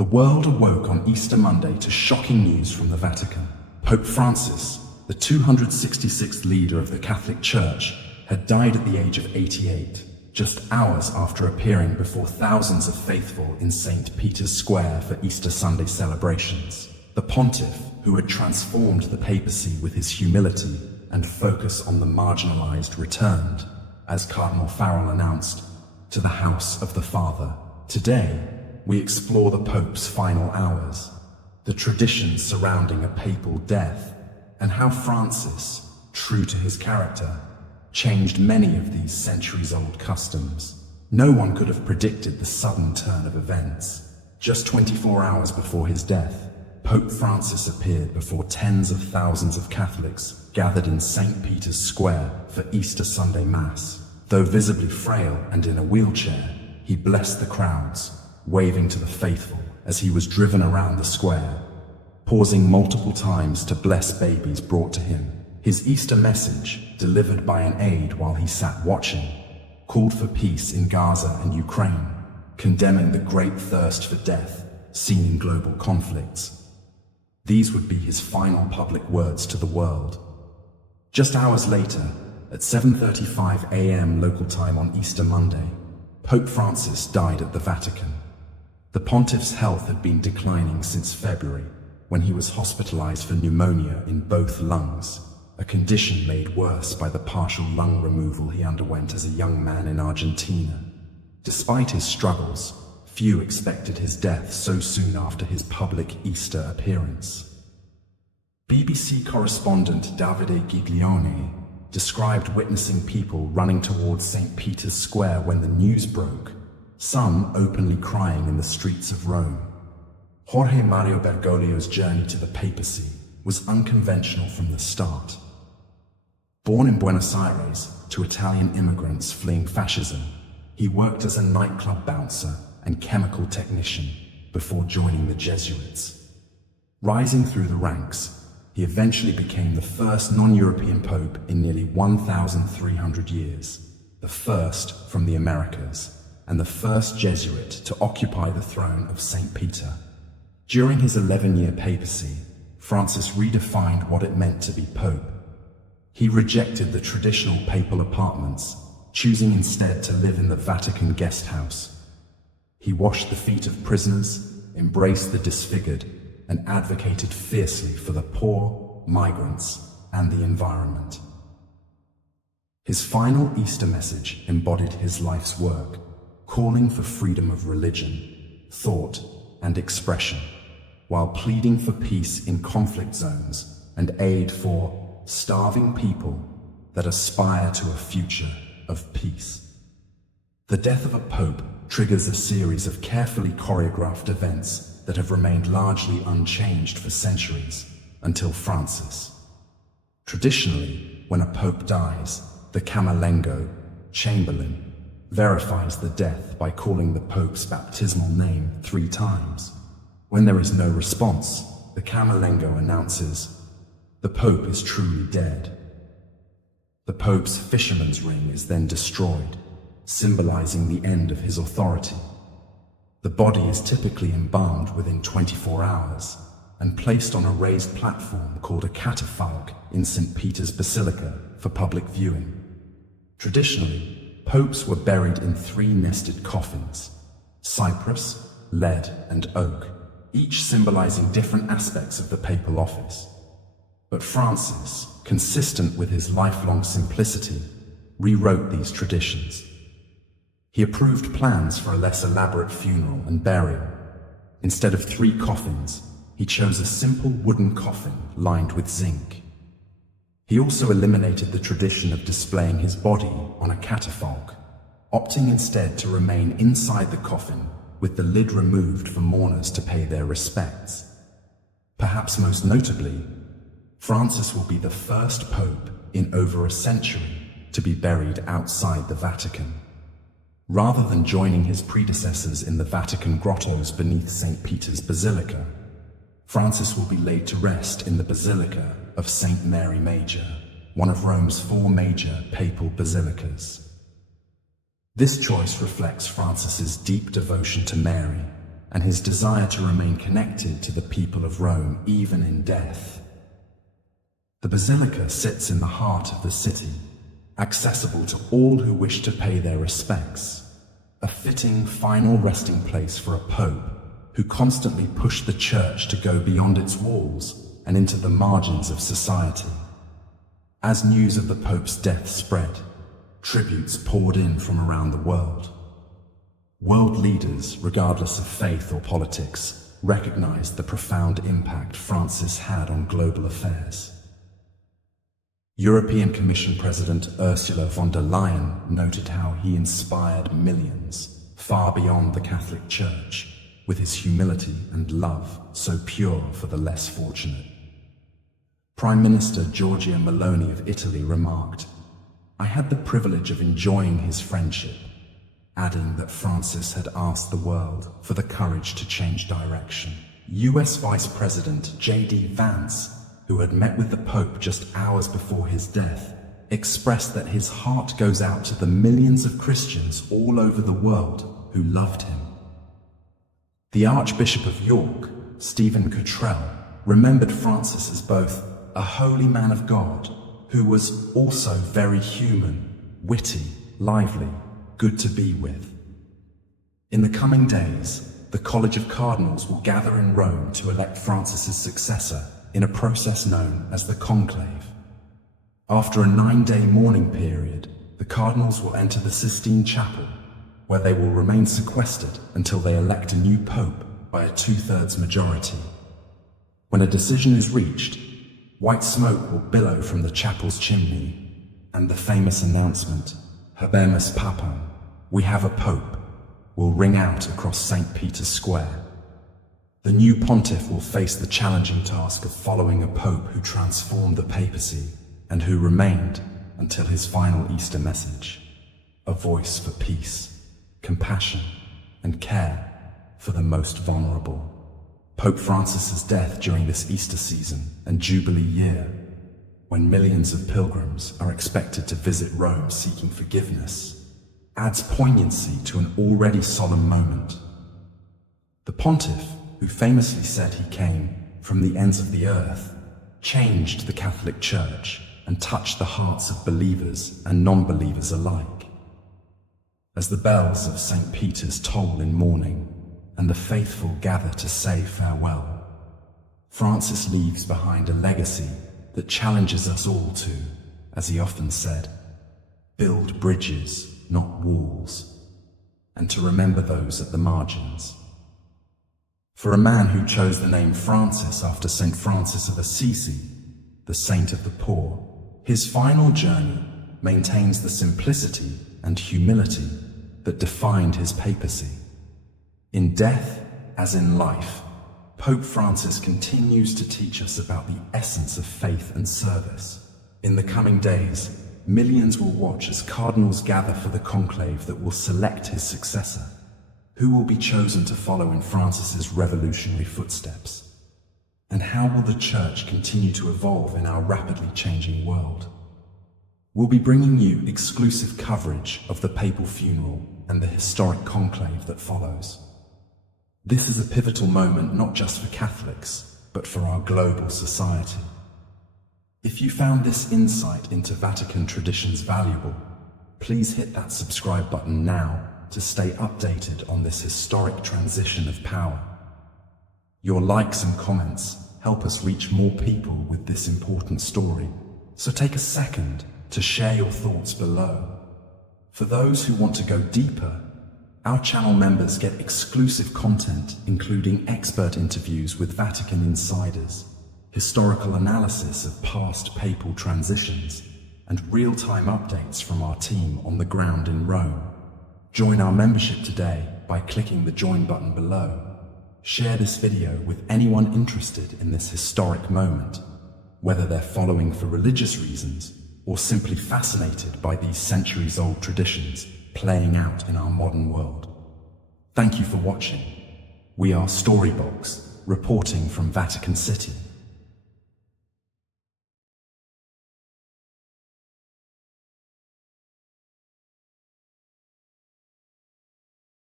The world awoke on Easter Monday to shocking news from the Vatican. Pope Francis, the 266th leader of the Catholic Church, had died at the age of 88, just hours after appearing before thousands of faithful in St. Peter's Square for Easter Sunday celebrations. The pontiff, who had transformed the papacy with his humility and focus on the marginalized, returned, as Cardinal Farrell announced, to the house of the Father. Today, we explore the Pope's final hours, the traditions surrounding a papal death, and how Francis, true to his character, changed many of these centuries-old customs. No one could have predicted the sudden turn of events. Just 24 hours before his death, Pope Francis appeared before tens of thousands of Catholics gathered in St. Peter's Square for Easter Sunday Mass. Though visibly frail and in a wheelchair, he blessed the crowds, waving to the faithful as he was driven around the square, pausing multiple times to bless babies brought to him. His Easter message, delivered by an aide while he sat watching, called for peace in Gaza and Ukraine, condemning the great thirst for death seen in global conflicts. These would be his final public words to the world. Just hours later, at 7:35 a.m. local time on Easter Monday, Pope Francis died at the Vatican. The pontiff's health had been declining since February, when he was hospitalized for pneumonia in both lungs, a condition made worse by the partial lung removal he underwent as a young man in Argentina. Despite his struggles, few expected his death so soon after his public Easter appearance. BBC correspondent Davide Giglione described witnessing people running towards St. Peter's Square when the news broke, some openly crying in the streets of Rome. Jorge Mario Bergoglio's journey to the papacy was unconventional from the start. Born in Buenos Aires to Italian immigrants fleeing fascism, he worked as a nightclub bouncer and chemical technician before joining the Jesuits. Rising through the ranks, he eventually became the first non-European pope in nearly 1,300 years, the first from the Americas, and the first Jesuit to occupy the throne of St. Peter. During his 11-year papacy, Francis redefined what it meant to be pope. He rejected the traditional papal apartments, choosing instead to live in the Vatican guest house. He washed the feet of prisoners, embraced the disfigured, and advocated fiercely for the poor, migrants, and the environment. His final Easter message embodied his life's work, calling for freedom of religion, thought, and expression, while pleading for peace in conflict zones and aid for starving people that aspire to a future of peace. The death of a pope triggers a series of carefully choreographed events that have remained largely unchanged for centuries until Francis. Traditionally, when a pope dies, the Camerlengo, Chamberlain, verifies the death by calling the pope's baptismal name 3 times. When there is no response, the Camerlengo announces, "The pope is truly dead." The pope's fisherman's ring is then destroyed, symbolizing the end of his authority. The body is typically embalmed within 24 hours and placed on a raised platform called a catafalque in St. Peter's Basilica for public viewing. Traditionally, popes were buried in 3 nested coffins, cypress, lead, and oak, each symbolizing different aspects of the papal office. But Francis, consistent with his lifelong simplicity, rewrote these traditions. He approved plans for a less elaborate funeral and burial. Instead of 3 coffins, he chose a simple wooden coffin lined with zinc. He also eliminated the tradition of displaying his body on a catafalque, opting instead to remain inside the coffin with the lid removed for mourners to pay their respects. Perhaps most notably, Francis will be the first pope in over a century to be buried outside the Vatican. Rather than joining his predecessors in the Vatican grottos beneath St. Peter's Basilica, Francis will be laid to rest in the Basilica of St. Mary Major, one of Rome's 4 major papal basilicas. This choice reflects Francis's deep devotion to Mary, and his desire to remain connected to the people of Rome even in death. The basilica sits in the heart of the city, accessible to all who wish to pay their respects, a fitting final resting place for a pope who constantly pushed the church to go beyond its walls and into the margins of society. As news of the Pope's death spread, tributes poured in from around the world. World leaders, regardless of faith or politics, recognized the profound impact Francis had on global affairs. European Commission President Ursula von der Leyen noted how he inspired millions far beyond the Catholic Church with his humility and love so pure for the less fortunate. Prime Minister Giorgia Meloni of Italy remarked, "I had the privilege of enjoying his friendship," adding that Francis had asked the world for the courage to change direction. US Vice President J.D. Vance, who had met with the Pope just hours before his death, expressed that his heart goes out to the millions of Christians all over the world who loved him. The Archbishop of York, Stephen Cottrell, remembered Francis as both a holy man of God who was also very human, witty, lively, good to be with. In the coming days, the College of Cardinals will gather in Rome to elect Francis's successor in a process known as the Conclave. After a 9-day mourning period, the Cardinals will enter the Sistine Chapel, where they will remain sequestered until they elect a new pope by a 2/3 majority. When a decision is reached, white smoke will billow from the chapel's chimney, and the famous announcement, Habemus Papam, we have a pope, will ring out across St. Peter's Square. The new pontiff will face the challenging task of following a pope who transformed the papacy and who remained until his final Easter message, a voice for peace, compassion, and care for the most vulnerable. Pope Francis's death during this Easter season and Jubilee year, when millions of pilgrims are expected to visit Rome seeking forgiveness, adds poignancy to an already solemn moment. The pontiff, who famously said he came from the ends of the earth, changed the Catholic Church and touched the hearts of believers and non-believers alike. As the bells of St. Peter's toll in mourning and the faithful gather to say farewell, Francis leaves behind a legacy that challenges us all to, as he often said, build bridges, not walls, and to remember those at the margins. For a man who chose the name Francis after St. Francis of Assisi, the saint of the poor, his final journey maintains the simplicity and humility that defined his papacy. In death, as in life, Pope Francis continues to teach us about the essence of faith and service. In the coming days, millions will watch as cardinals gather for the conclave that will select his successor, who will be chosen to follow in Francis's revolutionary footsteps. And how will the Church continue to evolve in our rapidly changing world? We'll be bringing you exclusive coverage of the papal funeral and the historic conclave that follows. This is a pivotal moment not just for Catholics, but for our global society. If you found this insight into Vatican traditions valuable, please hit that subscribe button now to stay updated on this historic transition of power. Your likes and comments help us reach more people with this important story, so take a second to share your thoughts below. For those who want to go deeper, our channel members get exclusive content including expert interviews with Vatican insiders, historical analysis of past papal transitions, and real-time updates from our team on the ground in Rome. Join our membership today by clicking the join button below. Share this video with anyone interested in this historic moment, whether they're following for religious reasons or simply fascinated by these centuries-old traditions playing out in our modern world. Thank you for watching. We are Storybox, reporting from Vatican City.